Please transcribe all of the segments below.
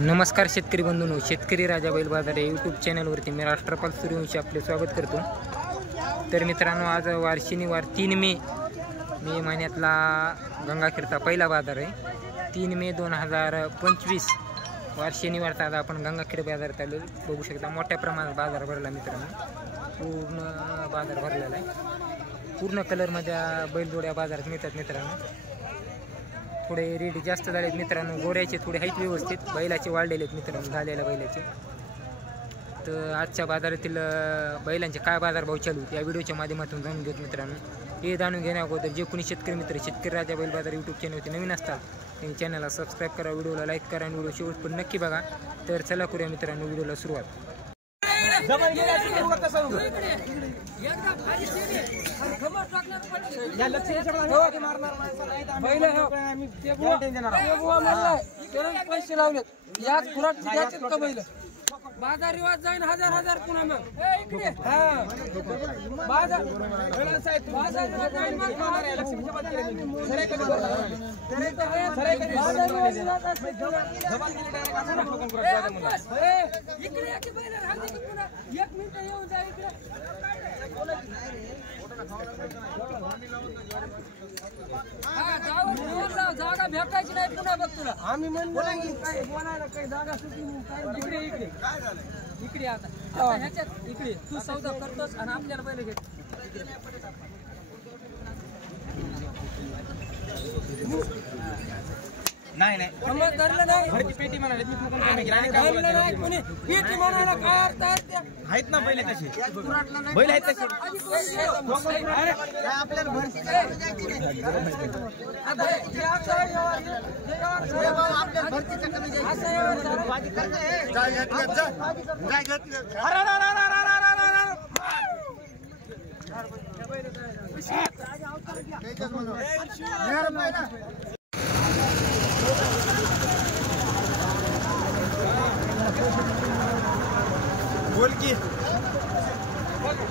नमस्कार शेतकरी बंधूंनो, शेतकरी राजा बैल बाजार या यूट्यूब चॅनलवरती मी राष्ट्रपाल सूर्यवंशी आपले स्वागत करतो। तर मित्रांनो, आज वार शनिवार 3 मे महिन्यातला गंगाखेडचा पहिला बाजार आहे। 3 मे 2025 वार शनिवारचा आज आपण गंगाखेड बाजारात आलो। बघू शकता मोठ्या प्रमाणात बाजार भरला मित्रांनो, पूर्ण बाजार भरलेला आहे। पूर्ण कलरमध्ये बैलजोड्या बाजारात मिळतात मित्रांनो। थोडे रेट जास्त झालेत मित्रांनो, गोऱ्याचे थोडे आहेत व्यवस्थित, बैलाचे वाढलेले आहेत मित्रांनो, झालेल्या बैलाचे। तर आजच्या बाजारातील बैलांचे काय बाजारभाव चालू आहेत या व्हिडिओच्या माध्यमातून जाणून घेतो मित्रांनो। हे जाणून घेण्या अगोदर जे कोणी शेतकरी मित्र शेतकरी राजा बैल बाजार यूट्यूब चॅनलवरती नवीन असतात त्यांनी चॅनलला सबस्क्राईब करा, व्हिडिओला लाईक करा आणि व्हिडिओ शेवट पण नक्की बघा। तर चला करूया मित्रांनो व्हिडिओला सुरुवात। पैसे लावले याच खुराट बाजार रिवाज जाईन हजार पुन्हा मग जागा भेटायची नाही पुन्हा बघ तुला आम्ही बोलायला काही जागा सुटली इकडे आता ह्याच्यात इकडे तू सौदा करतोस आणि आपल्याला पहिले घेत नाही धरलं नाही पेटी म्हणाले पेटी म्हणायला काय अर्थ आहेत ना पहिले तसे बैल आहेत तसे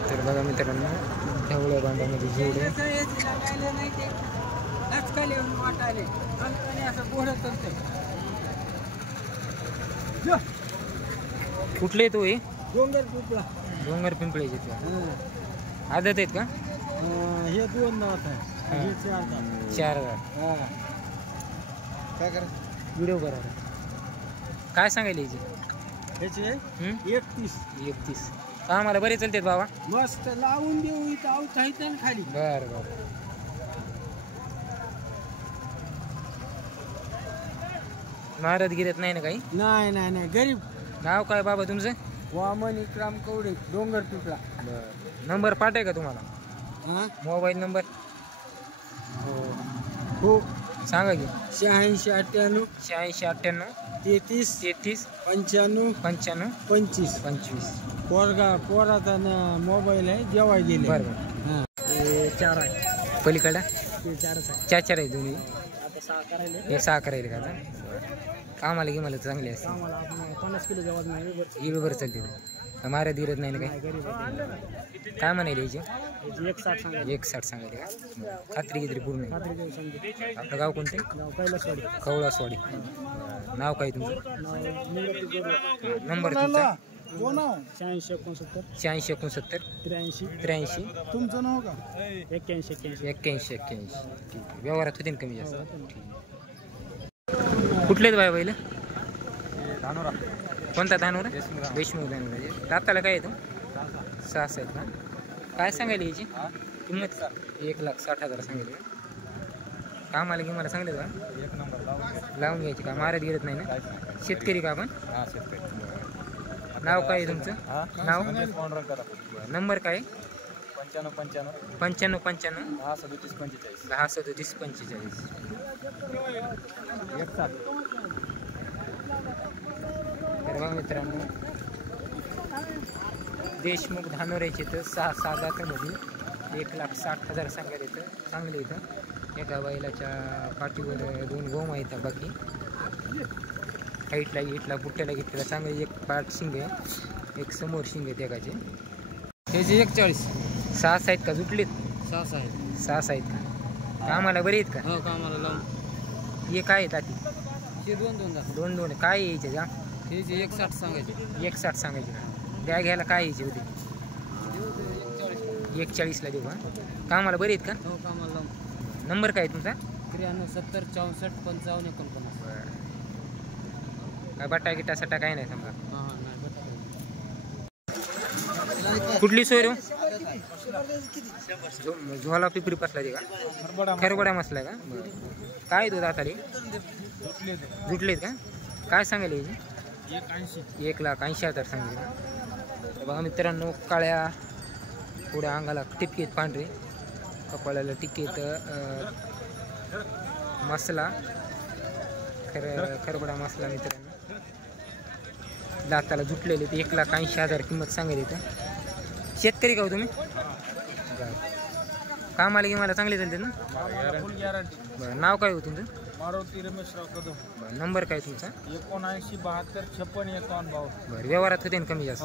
तर बघा मित्रांनो, ढवळ्या बांधामध्ये जोडे कुठले तो हे डोंगर पिंपळेचे आदत आहेत का? हे 2 नावात आहे 4000 काय करा व्हिडिओ बरोबर काय सांगायला याची 31 का मला बरे चालतात बाबा, मस्त लावून देऊ इथं खाली। बर बर महाराज गिरत नाही ना काही? नाही गरीब। नाव काय बाबा तुमचं? वामन इकराम कवडे, डोंगर पिपळा। बर नंबर पाठ आहे का तुम्हाला? मोबाईल नंबर हो सांगा की। 86 98 33 95 25 पोराचा मोबाईल आहे, जेवाय गेले। बरं ते 4 आहे पलीकडा, ते 4च आहे, 4 आहे दोन्ही। आता 6 करायले, हे 6 करायले का? कामाला मला चांगले असते, आम्हाला 50 किलो जेवण नाही इळभर चालते, महाराज गिरत नाही ना काही? काय म्हणाले याची? 160 सांगायले का? खात्री गित्री पूर्ण? आपलं गाव कोणते? कवळासवाडी। नाव काय तुमचं? नंबर तुमचा? 86 69 83 तुमचं नाव का? 81 व्यवहारात होते कमी जास्त? कुठलेच बाय बैल? कोणता धानोरा? देशमुख धानोरा। दाताला काय येतो? 6 आहेत का? काय सांगायला याची किंमत? 1,60,000 सांगितली। कामाला की मला सांगले का? 1 नंबर लावून घ्यायची का? महाराज गिरत नाही ना? शेतकरी का आपण? नाव काय तुमचं? नाव नंबर काय? 95 10 37 45 तर बघा मित्रांनो, देशमुख धानोऱ्याचे तर 6 दातामध्ये 1,60,000 सांगायला येतं, चांगले इथं। एका बैलाच्या पाठीवर 2 गोम आहेत, बाकी हाईटला बुट्ट्याला घेतलेला चांगले एक पाठ शिंग आहे, एक समोर शिंग आहे एकाचे। त्याचे 41 6 आहेत का? जुटलेत 6 आहेत का? कामाला बरे आहेत का? हो कामाला लावून। हे काय आहेत आधी? ते 2 दात. 2 काय यायचे का? हे जे 160 सांगायचे. 160 सांगायचे का? द्या घ्यायला काय यायचे होते? 41ला देऊ का? कामाला बरे आहेत का? हो कामाला लावून. नंबर काय तुमचा? 93 70 64 55 49. काय बट्टा गिट्टा सट्टा काय नाही समजा. हां नाही बट्टा. कुठली सोय रे? झोला पिपरी पसला ते का? खरबडा मसला का? काय दूध आता रे? जुटलेत का? काय सांगायला याची? 1,80,000 सांगितले. बघा मित्रांनो, काळ्या पुढ्या अंगाला टिपके आहेत पांढरे, कपाळाला टिक्के मसला खरबडा मसला मित्रांनो. दाताला जुटलेले ते 1,80,000 किंमत सांगायला इथं. शेतकरी का हो तुम्ही? कामाला गिमाला चांगले चालते ना? बरं, नाव काय हो तुमचं? मारुती रमेशराव कदम. बरं, नंबर काय तुमचा? 79 72 56 51 बरं, व्यवहारात होते ना कमी जास्त?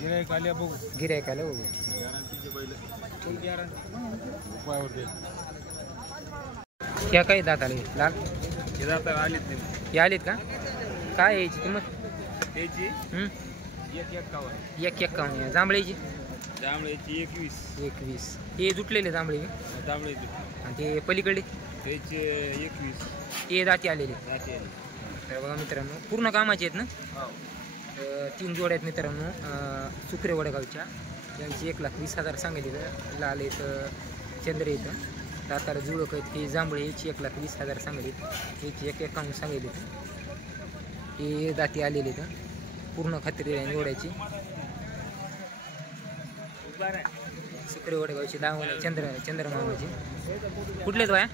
गिराईक आल्या बघू. गिरायक आलं बघू. ह्या काही दात आले लाल? हे आलेत का? काय यायची किंमत? 1,51. जांभळीची? 21. हे जुटलेले जांभळे आणि ते पलीकडे ते दाती आलेले. तर बघा मित्रांनो, पूर्ण कामाचे आहेत ना? 3 जोड्या आहेत मित्रांनो, सुखरे वडगावच्या. यांची 1,20,000 सांगितले. लाल येतं, चंद्र येतं, दाताला जुळक आहेत. हे जांभळे याची 1,20,000 सांगितले. याची 1,51 सांगितले. हे दाती आलेले तर पूर्ण खात्री आहे जोड्याची. सुखरे वडगावची दावणी चंद्रमामाची. कुठलेच बाया?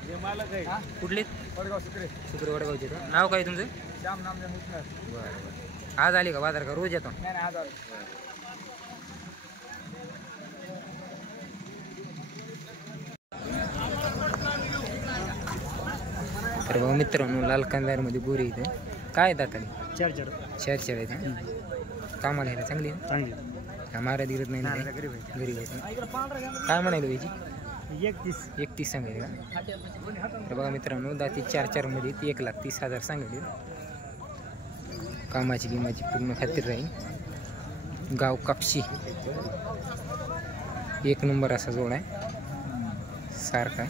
कुठलेच? सुखरे वडगावचे. नाव काय तुमचं? बरं. आज आले का बाजार का रोज येतो? तर बघा मित्रांनो, लाल कंदारमध्ये गोरी इथे काय दाताले? 4 आहेत. कामाला ह्याला चांगली मारा दिरत नाही ना? गरीब आहेत. काय म्हणायला पाहिजे? 31 सांगायचे का? तर बघा मित्रांनो, दाती 4 मध्ये 1,30,000 सांगितले. कामाची गिमाची पूर्ण खात्री राहील. गाव कापशी. 1 नंबर असा जोड आहे, सारखा.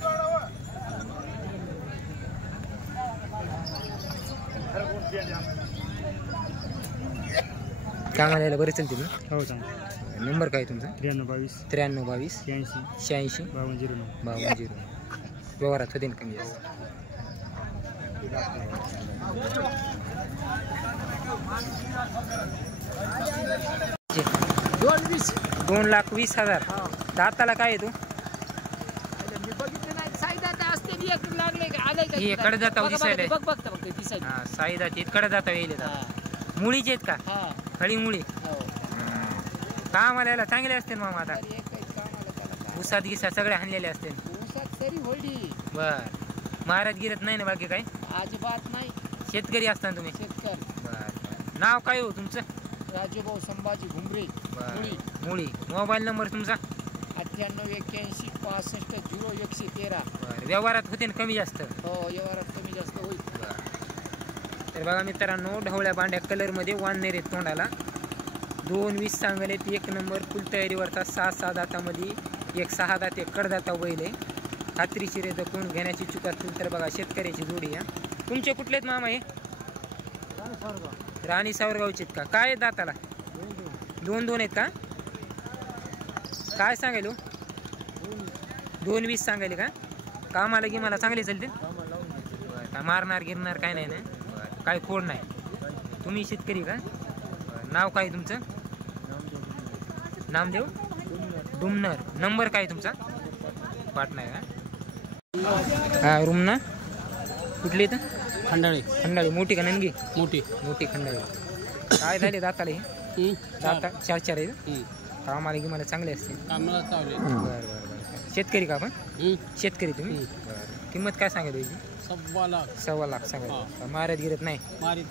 कामाला यायला बरे चालतील ना? हो चांगलं. नंबर काय तुमचा? 93 22 86 52. व्यवहारात होते ना कमी जास्त? 2,20,000. दाताला काय येतो? हे कडे जाता दिसायला. हा, साई दाती कडे जाता येईल. मुळीचे आहेत का? खळी मुळी. कामाला यायला चांगले असते ना मामा? आता उसात गिसा सगळे हाणलेले असते. बर, महाराज गिरत नाही ना बाकी काय? अजिबात नाही. शेतकरी असता तुम्ही? शेतकरी. बर. नाव काय हो तुमचं? राजूभाऊ संभाजी घुमरे. मुळी. मोबाईल नंबर तुमचा? 98 81 65 0113. व्यवहारात होते ना कमी जास्त? हो, व्यवहारात कमी जास्त होईल. तर बघा मित्रांनो, ढवळ्या बांड्या कलरमध्ये वाननेर आहेत तोंडाला. 2,20 सांगलेत. 1 नंबर फुल तयारीवरचा. 6 दातामध्ये 1 6 दात, 1 कडदाता बैल आहे. खात्रीशीर आहे. कोण घेण्याची चुक असतील तर बघा, शेतकऱ्याची जोडी आहे. तुमचे कुठलेत मामा हे? राणी सावरगावचे आहेत का? काय दाताला? 2 आहेत का? काय सांगायलो? 2,20 सांगायले का? कामाला की मला चांगले चालते? काय मारणार गिरणार काय नाही ना? काय खोड नाही. तुम्ही शेतकरी का? नाव काय तुमचं? नामदेव डुमनर. नंबर काय तुमचा? पाटणा आहे का? हा, रुमना. कुठली इथं? खंडाळी. मोठी का नंगी? मोठी खंडाळी. काय झाले दाताला हे? दाता 4 आहे. कामाला की मला चांगले असते. बरं. शेतकरी का आपण? शेतकरी तुम्ही? बरं. किंमत काय सांगायला याची? 1,15,000 सांगायला. मारत गिरत नाही? बरं.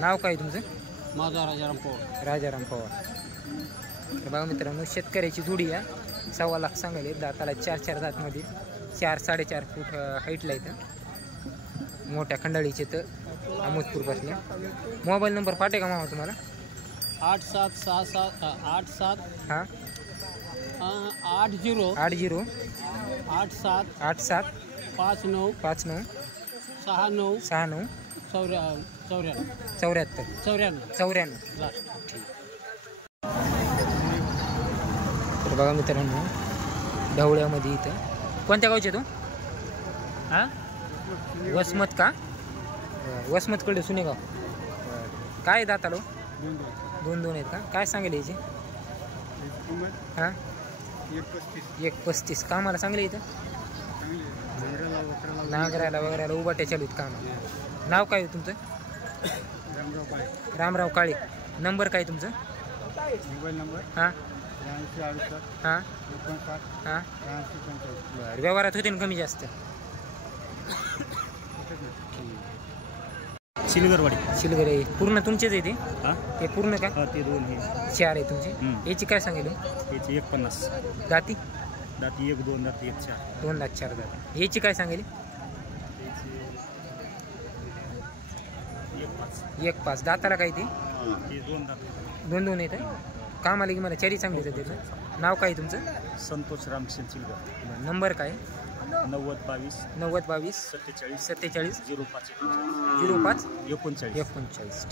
नाव काय तुमचं? माझा राजाराम पवार. तर बघा मित्रांनो, शेतकऱ्याची जोडी आहे. 1,15,000 सांगायले. दाताला 4 दातमध्ये 4 साडेचार फूट हाईटला येतं. मोठ्या खंडाळीचे तर अमोदपूर पासले. मोबाईल नंबर पाठे का मामा तुम्हाला? 8767 87 हां 80 80 87 87 59 59 69 69 94 74 94. लास्ट. तर बघा मित्रांनो ढवळ्यामध्ये इथं कोणत्या गावचे तू? हां वसमत का? वसमतकडे सुनेगाव. काय दातालो? 2 आहेत का? काय सांगेल याची? हां 1.35. कामाला चांगले इथं नांगरायला वगैरे उभाट्या चालूत कामाला. नाव काय आहे तुमचं? रामराव काळे. नंबर काय तुमचं? मोबाईल नंबर हां 82 हां 59 हां 85 बरं. व्यवहारात होते ना कमी जास्त? सिलगरवाडी. शिलगर आहे पूर्ण तुमचेच आहे ते? हां ते पूर्ण का? ते 2 हे 4 आहे तुमची. याची काय सांगेल? याची 150 दाती दाती 1 2 दाती 1 4 2 लाख 4 दाती. याची काय सांगेल? याची 1.5. दाताला काय ते? 2 दात. 2 येत आहे. कामाला की मला चारी चांगलीच आहे त्याचं. नाव काय तुमचं? संतोष रामकिशन सिलगर. नंबर काय? 90 22 90 22 47 47 05 05 39. 39.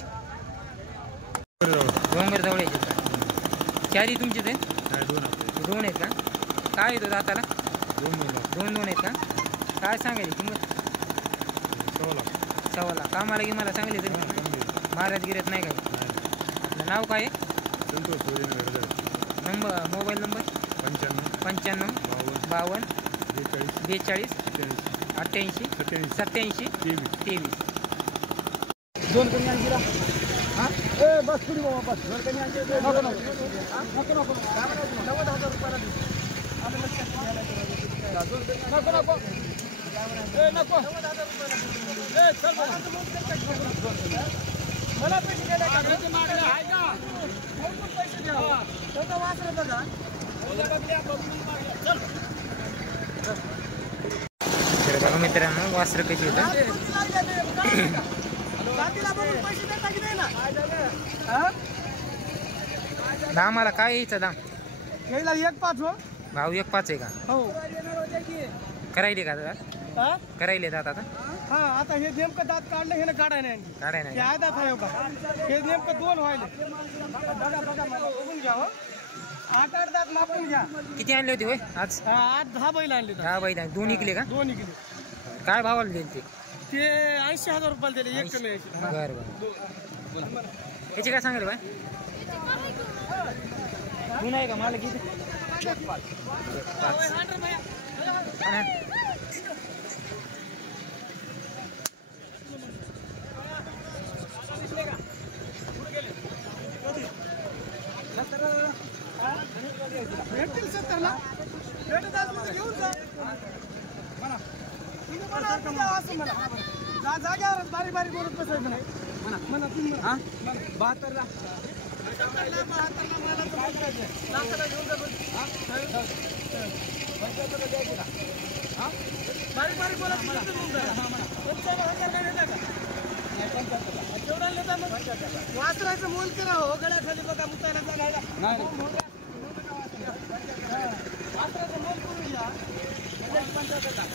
डोंगरजवळ यायचे का? चारी तुमचेच आहे? 2 आहेत का? काय येतो दाताला? 2 आहेत का? काय सांगायची किंमत? 1.25 लाख. कामाला की मला चांगले तरी महाराज गिरत नाही काय? आपलं नाव काय आहे? Santosh number mobile number 95 52 42 88 87 23. 2 कमी आणखी रा. हां बस पुढे बाबा बस. 2 कमी आणखी नको 90,000 रुपयाला दे. आम्ही लक्षात घ्यायला नको नको 90,000 रुपयाला चल मला पैसे द्यायला का? आहे का? पैसे द्या. त्याचा वासर बघा. तर बघा मित्रांनो वासरं कशी येतात. दामाला काय यायचं दाम? 1.5 हो. भाव 1.5 आहे का? हो करायले का दादा? करायले दादा आता? हा आता हे नेमकं दात काढलं हे ना काढाय नाही काढाय नाही. हे दात आहे का? हे नेमकं 2 व्हायले. बघा मला बघून घ्या हो. 8 दात मापून घ्या. किती आणले होते होय आज? 8-10 बैल आणले. 10 बैल 2 इकले का? 2 इकले. काय भावाला देईल ते? ते 80,000 रुपयाला दिले. एक कमी 80. बरं याची काय सांगेल बाय? तू नाही का मला किती? 1.5. भेटतील 70 ला. भेटत असलं घेऊन जा. म्हणा तुम्ही मला असं म्हणा. जाग्यावर बारीक बोलत बसायचं नाही. म्हणा तुम्ही 72 ला. 72 ला 72 ला मला लाखाला घेऊन जा. बारीक बोलत मला घेऊन जा. 75,000 नाही देता का? तेवढा नेता मग वासरायचं मोल करा हो. गळ्याखाली बघा मुतायला जायला नाही. वासराचं मोल करून घ्या. 75,000